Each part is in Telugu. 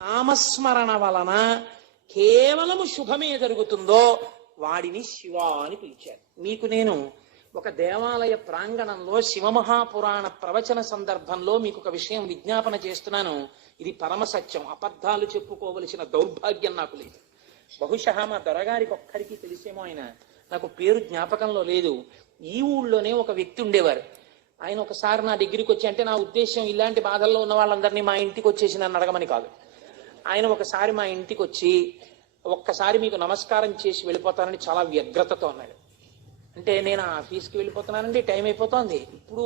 నామస్మరణ వలన కేవలము శుభమే జరుగుతుందో వాడిని శివ అని పిలిచారు. మీకు నేను ఒక దేవాలయ ప్రాంగణంలో శివమహాపురాణ ప్రవచన సందర్భంలో మీకు ఒక విషయం విజ్ఞాపన చేస్తున్నాను. ఇది పరమ సత్యం. అబద్ధాలు చెప్పుకోవలసిన దౌర్భాగ్యం నాకు లేదు. బహుశా మా దొరగారికి ఒక్కరికి తెలిసేమో, ఆయన నాకు పేరు జ్ఞాపకంలో లేదు. ఈ ఊళ్ళోనే ఒక వ్యక్తి ఉండేవారు. ఆయన ఒకసారి నా దగ్గరికి వచ్చి, అంటే నా ఉద్దేశం ఇలాంటి బాధల్లో ఉన్న వాళ్ళందరినీ మా ఇంటికి వచ్చేసి నన్ను అడగమని కాదు. ఆయన ఒకసారి మా ఇంటికి వచ్చి, ఒక్కసారి మీకు నమస్కారం చేసి వెళ్ళిపోతానని చాలా వ్యగ్రతతో అన్నాడు. అంటే నేను ఆఫీస్కి వెళ్ళిపోతున్నానండి, టైం అయిపోతుంది, ఇప్పుడు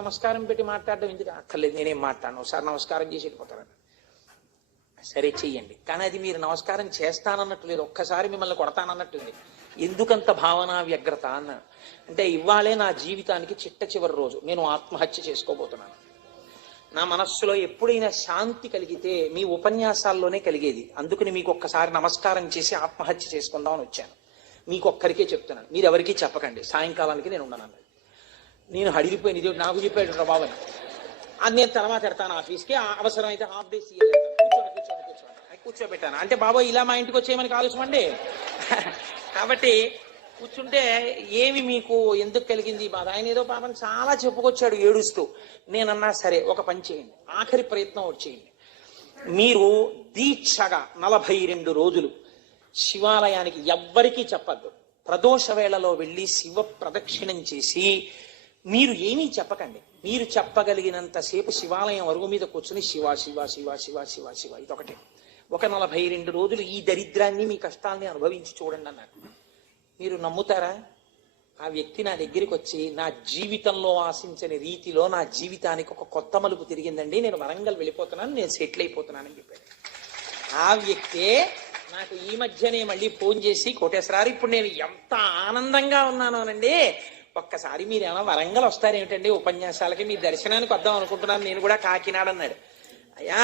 నమస్కారం పెట్టి మాట్లాడడం ఎందుకు? అక్కర్లేదు, నేనేం మాట్లాడను, ఒకసారి నమస్కారం చేసి వెళ్ళిపోతానని. సరే చెయ్యండి, కానీ అది మీరు నమస్కారం చేస్తానన్నట్టు లేదు, ఒక్కసారి మిమ్మల్ని కొడతానన్నట్టుంది. ఎందుకంత భావన వ్యగ్రత అన్నాడు. అంటే ఇవాళే నా జీవితానికి చిట్ట చివరి రోజు, నేను ఆత్మహత్య చేసుకోబోతున్నాను. నా మనస్సులో ఎప్పుడైనా శాంతి కలిగితే మీ ఉపన్యాసాల్లోనే కలిగేది. అందుకని మీకు ఒక్కసారి నమస్కారం చేసి ఆత్మహత్య చేసుకుందామని వచ్చాను. మీకు ఒక్కరికే చెప్తున్నాను, మీరు ఎవరికీ చెప్పకండి, సాయంకాలానికి నేను ఉండను అన్నాడు. నేను హడిలిపోయిన, ఇది నాకు చెప్పాడు బాబని. అది నేను తర్వాత ఎడతాను ఆఫీస్కి, అవసరమైతే హాఫ్ డే కూర్చోబెట్టాను. అంటే బాబోయ్ ఇలా మా ఇంటికి వచ్చేయమని ఆలోచమండి. కాబట్టి కూర్చుంటే ఏమి మీకు ఎందుకు కలిగింది బాధ? ఆయన ఏదో పాపం చాలా చెప్పుకొచ్చాడు ఏడుస్తూ. నేనన్నా సరే ఒక పని చేయండి, ఆఖరి ప్రయత్నం ఒకటి చేయండి. మీరు దీక్షగా 42 రోజులు శివాలయానికి ఎవ్వరికీ చెప్పద్దు. ప్రదోష వేళలో వెళ్ళి శివ ప్రదక్షిణం చేసి మీరు ఏమీ చెప్పకండి. మీరు చెప్పగలిగినంతసేపు శివాలయం అరుగు మీద కూర్చుని శివ శివ శివ శివ శివ శివ ఇదొకటే. ఒక 42 రోజులు ఈ దరిద్రాన్ని, మీ కష్టాన్ని అనుభవించి చూడండి అన్నారు. మీరు నమ్ముతారా? ఆ వ్యక్తి నా దగ్గరికి వచ్చి, నా జీవితంలో ఆశించని రీతిలో నా జీవితానికి ఒక కొత్త మలుపు తిరిగిందండి, నేను వరంగల్ వెళ్ళిపోతున్నాను, నేను సెటిల్ అయిపోతున్నానని చెప్పాడు. ఆ వ్యక్తే నాకు ఈ మధ్యనే మళ్ళీ ఫోన్ చేసి, కోటేశ్వరారు ఇప్పుడు నేను ఎంత ఆనందంగా ఉన్నానోనండి, ఒక్కసారి మీరేమో వరంగల్ వస్తారేమిటండి ఉపన్యాసాలకి, మీ దర్శనానికి వద్దాం అనుకుంటున్నాను, నేను కూడా కాకినాడ అన్నాడు. అయ్యా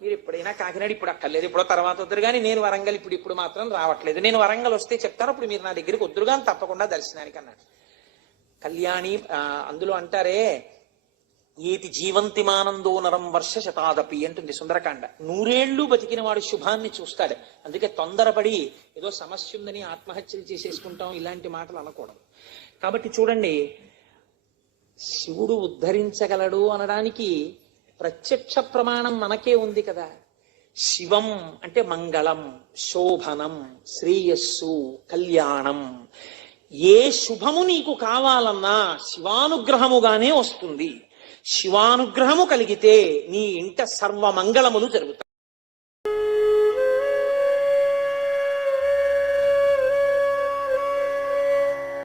మీరు ఎప్పుడైనా కాకినాడ, ఇప్పుడు అక్కర్లేదు, ఇప్పుడు తర్వాత వద్దురు కానీ, నేను వరంగల్ ఇప్పుడు మాత్రం రావట్లేదు, నేను వరంగల్ వస్తే చెప్తాను, అప్పుడు మీరు నా దగ్గరికి వద్దురు కానీ తప్పకుండా దర్శనానికి అన్నాడు. కళ్యాణి అందులో అంటారే, ఏతి జీవంతిమానందో నరం వర్ష శతాదపి అంటుంది సుందరకాండ. 100 ఏళ్ళు బతికిన వాడు శుభాన్ని చూస్తాడు. అందుకే తొందరపడి ఏదో సమస్య ఉందని ఆత్మహత్యలు చేసేసుకుంటాం, ఇలాంటి మాటలు అనకూడదు. కాబట్టి చూడండి, శివుడు ఉద్ధరించగలడు అనడానికి ప్రత్యక్ష ప్రమాణం మనకే ఉంది కదా. శివం అంటే మంగళం, శోభనం, శ్రేయస్సు, కళ్యాణం. ఏ శుభము నీకు కావాలన్నా శివానుగ్రహముగానే వస్తుంది. శివానుగ్రహము కలిగితే నీ ఇంట సర్వమంగళములు జరుగుతాయి.